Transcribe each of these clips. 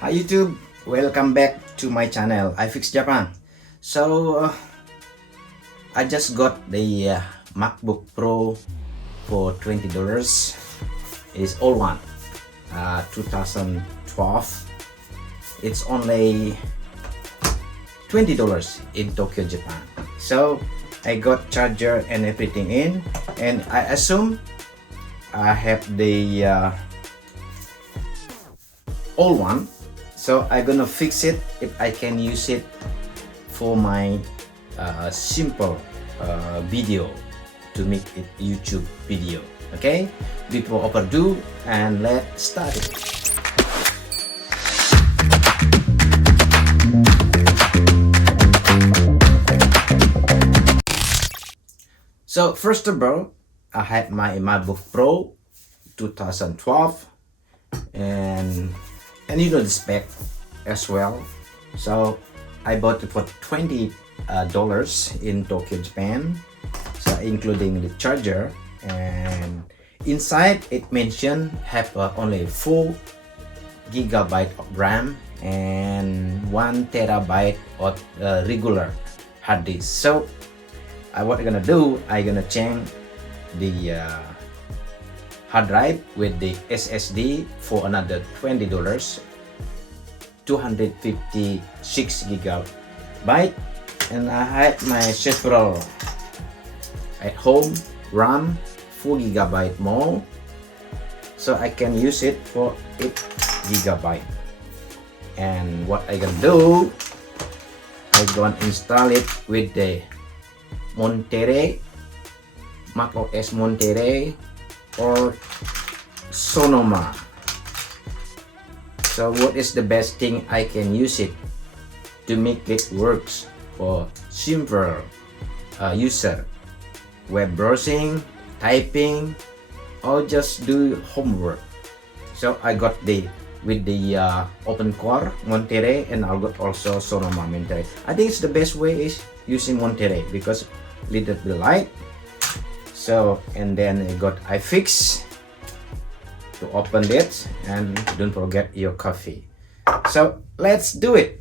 Hi YouTube, welcome back to my channel iFix Japan. So I just got the Macbook Pro for $20. It's all one, 2012. It's only $20 in Tokyo, Japan. So I got charger and everything in, and I assume I have the all one. So I'm gonna fix it if I can use it for my simple video to make it YouTube video. Okay, before overdue, and let's start it. So first of all, I had my Macbook Pro 2012, and you know the spec as well. So I bought it for $20 in Tokyo, Japan. So including the charger, and inside it mentioned have only 4 GB of RAM and 1 TB of regular hard disk. So what I'm gonna do, I'm gonna change the hard drive with the SSD for another $20, 256 GB, and I had my several at home RAM 4 GB more, so I can use it for 8 GB. And what I gonna do, I gonna install it with the Monterey, macOS Monterey or Sonoma. So what is the best thing I can use it to make it works for simple user, web browsing, typing, or just do homework. So I got with the open core Monterey, and I got also Sonoma Monterey. I think it's the best way is using Monterey because little bit light. So, and then I got iFix to open it, and don't forget your coffee. So let's do it.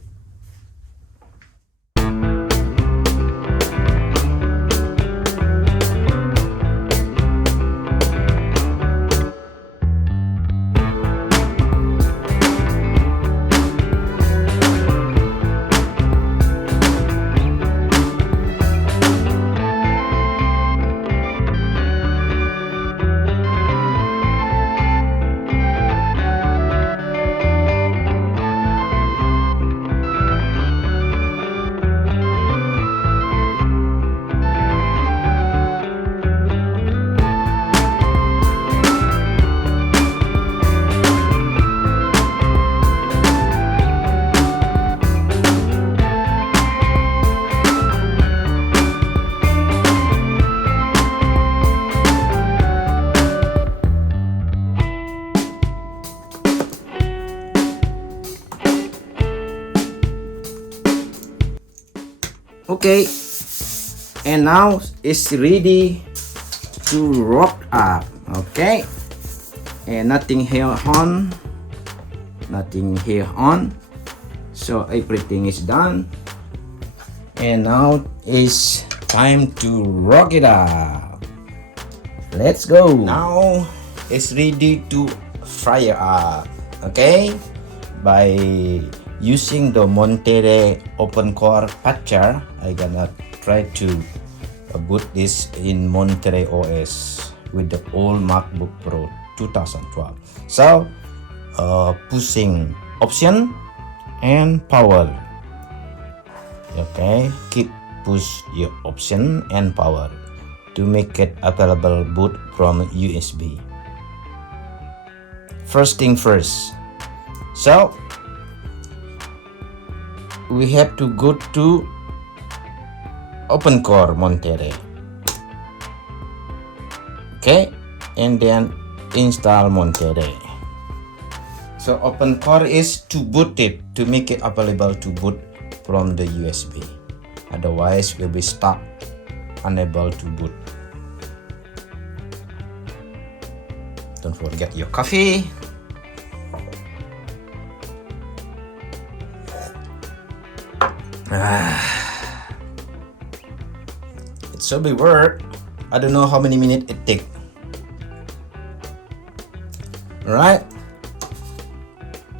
Okay, and now it's ready to rock up. Okay, and nothing here on, so everything is done, and now it's time to rock it up. Let's go. Now it's ready to fire up. Okay, by using the Monterey open core patcher, I gonna try to boot this in Monterey OS with the old MacBook Pro 2012. So pushing option and power. Okay, keep push your option and power to make it available boot from USB. First thing first. So we have to go to open core Monterey. Okay, and then install Monterey. So open core is to boot it, to make it available to boot from the USB. Otherwise will be stuck, unable to boot. Don't forget your coffee. It should be worth. I don't know how many minutes it take. Alright.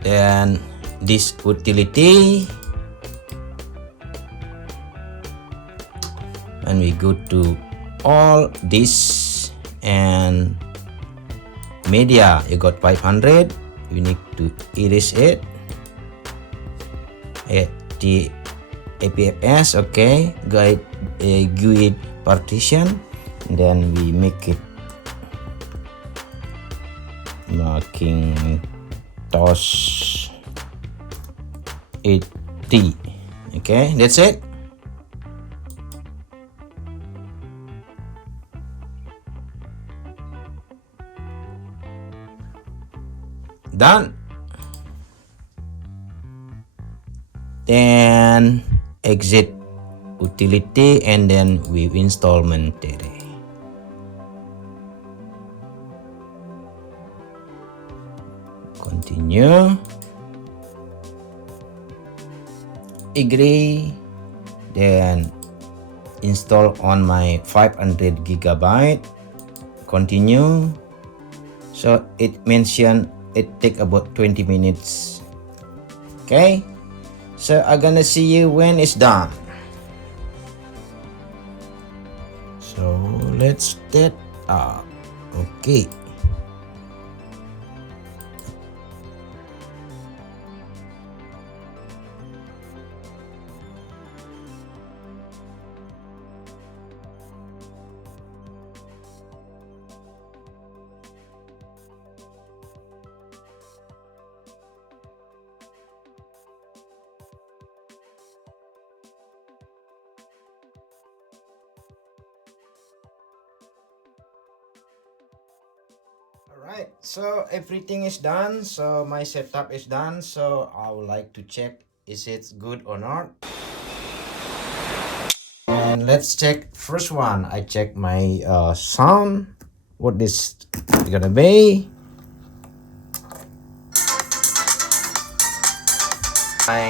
Then this utility. And we go to all this and media. You got 500. You need to erase it. At the APFS, okay. Guide a GUID partition. And then we make it Macintosh 80. Okay, that's it. Done. Then exit utility and then we install Monterey. Continue. Agree. Then install on my 500 gigabyte. Continue. So it mentioned it take about 20 minutes. Okay, so I'm gonna see you when it's done. So let's start up. Okay. Alright, so everything is done. So my setup is done. So I would like to check is it good or not. And let's check first one. I check my sound. What this gonna be? My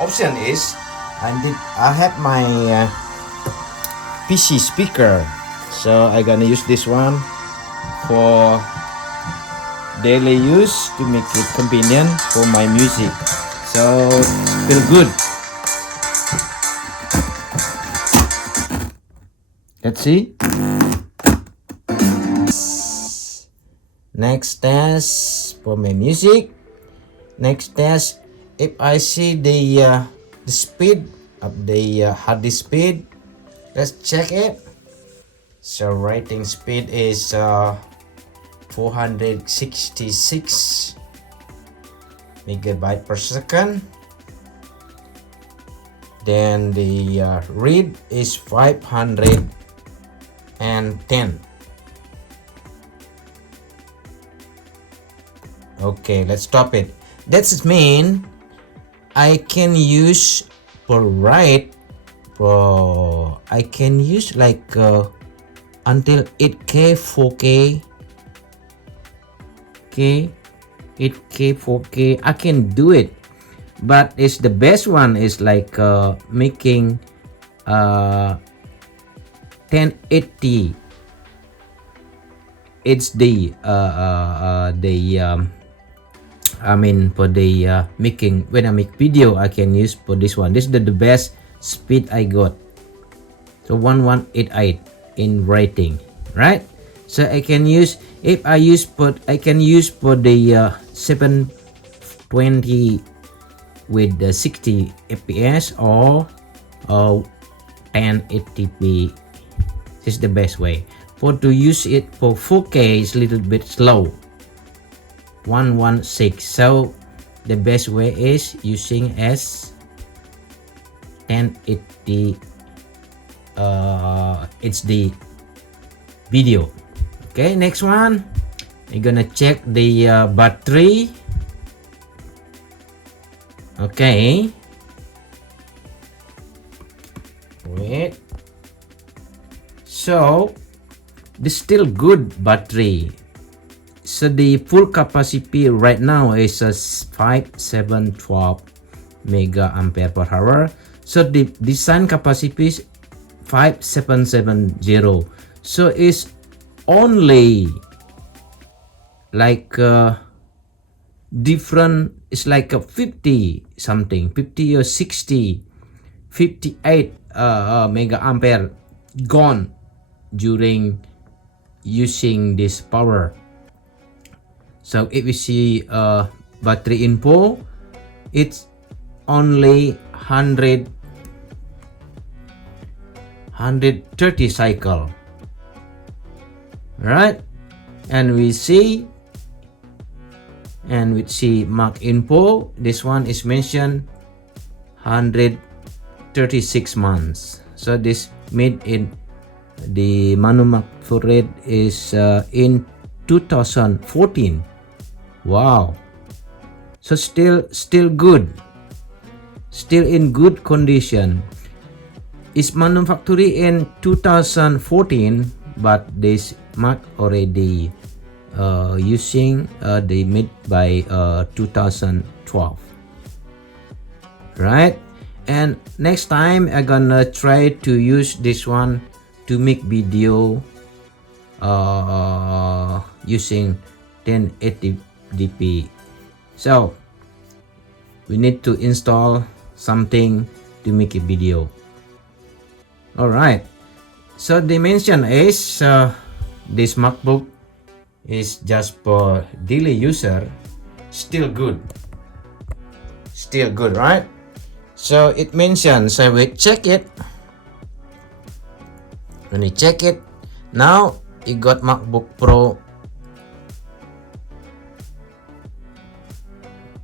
option is I have my PC speaker. So I'm gonna use this one for daily use to make it convenient for my music. So feel good. Let's see. Next test for my music. Next test, if I see the speed of the hard disk speed, let's check it. So writing speed is 466 megabyte per second. Then the read is 510. Okay, let's stop it. That's mean I can use for write for I can use like until 8K 4K. Okay, 8K 4K I can do it, but it's the best one is like making 1080. It's the I mean for the making when I make video I can use for this one. This is the best speed I got. So 1188 in writing, right? So I can use if I use for I can use for the 720 with the 60 fps or 1080p. This is the best way. For to use it for 4K is a little bit slow. 116. So the best way is using as 1080 HD video. Okay, next one we're gonna check the battery. Okay, wait. So this still good battery. So the full capacity right now is 5712 mega ampere per hour. So the design capacity is 5770. So it's only like different. It's like a 50 something, 50 or 60, 58 mega ampere gone during using this power. So if we see battery info, it's only 130 cycle, right? And we see Mac info, this one is mentioned 136 months. So this made in the manufactured is in 2014. Wow. So still good, still in good condition. It's manufactured in 2014, but this Mac already using they made by 2012, right? And next time I'm gonna try to use this one to make video using 1080p. So we need to install something to make a video. All right, so the mention is this MacBook is just for daily user. Still good, right? So it mentions, I will check it. When you check it, now you got MacBook Pro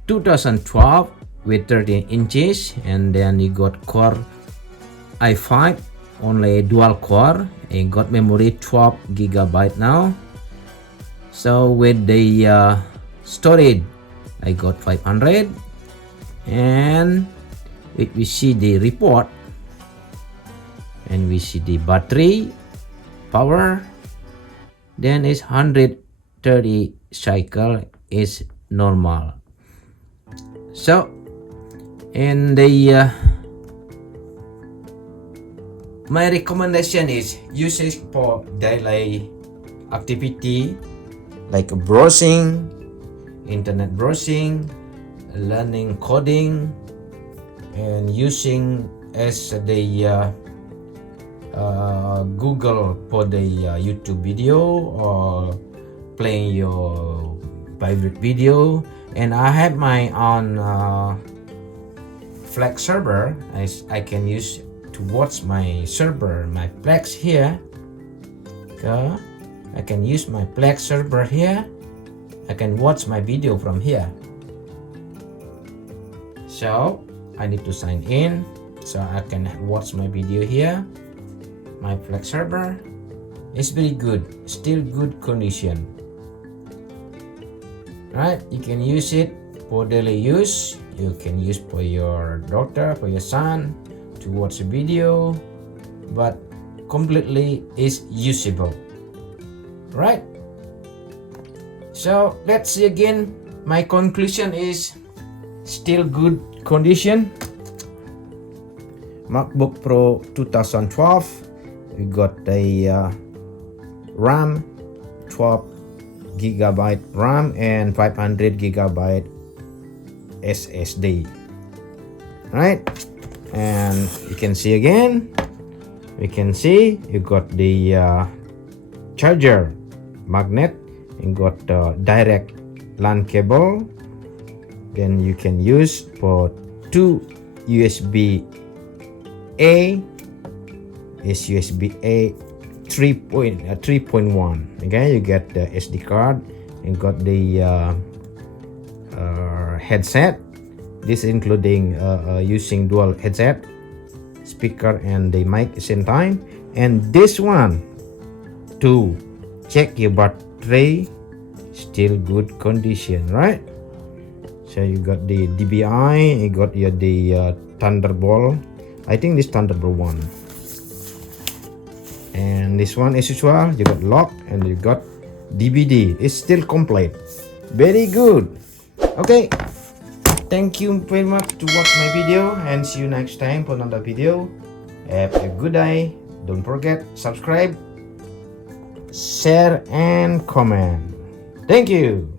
2012 with 13 inches, and then you got Core i5, only dual core, and got memory 12 gigabyte now. So with the storage, I got 500, and if we see the report and we see the battery power, then it's 130 cycle is normal. So in the my recommendation is usage for daily activity like browsing, internet browsing, learning coding, and using as the Google for the YouTube video or playing your favorite video. And I have my own Flex server. I can use to watch my server, my Plex here. Okay. I can use my Plex server here. I can watch my video from here. So I need to sign in so I can watch my video here. My Plex server is very good, still good condition. Right, you can use it for daily use. You can use for your daughter, for your son to watch a video, but completely is usable, right? So let's see again. My conclusion is still good condition. MacBook Pro 2012. We got the RAM, 12 gigabyte RAM and 500 gigabyte SSD, right? And you can see again, we can see you got the charger magnet, and got the direct LAN cable. Then you can use for 2 USB A is USB A 3.1. Okay, you get the SD card and got the headset. This including using dual headset, speaker, and the mic at the same time. And this one to check your battery, still good condition, right? So you got the DBI, you got the Thunderbolt. I think this Thunderbolt 1. And this one is usual, you got lock and you got DVD. It's still complete, very good. Okay, Thank you very much to watch my video and see you next time for another video. Have a good day. Don't forget subscribe, share and comment. Thank you.